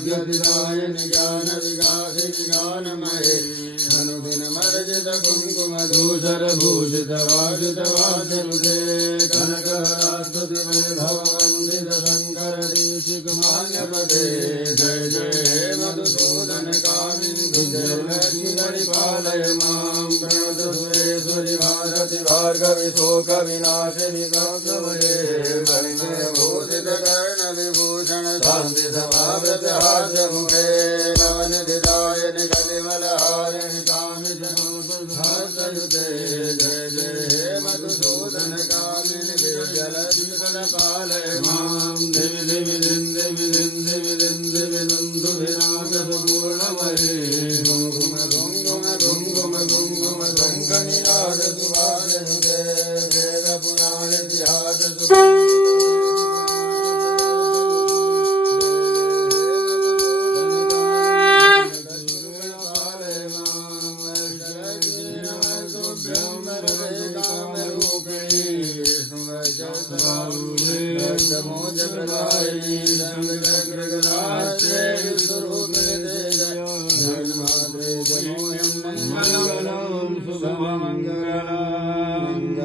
सद्गतिदायिनि ज्ञान विकासिनि ज्ञानमये अनुदिन मर्जित कुङ्कुम धूसर भूषित वाजित वासनुते कनकहरास्तुति वैभववन्दित शङ्कर देशिक मान्यपते जय जय हे मधुसूदन कामिनि विजयलक्ष्मि परिपालय मां प्रणत सुरेश्वरि भारति भार्गवि शोक विनाशिनि संसमये मणिमय भूषित कर्ण विभूषण शान्ति समावृत हास्य मुखे नवनिधिदायिनि कलिमलहारिणि कामितसंसुते जय जय हे मधुसूदन कामिनि विजयलक्ष्मि परिपालय मां दिवि दिवि दिन दिवि दिन दिवि दिन दिवि नन्दु विनाशतु पूर्णमये घुम घुम घुम घुम घुम घुम घुम शङ्खनिनाद सुभाषनुते वेद पुराण इतिहास मोज प्रदायिनी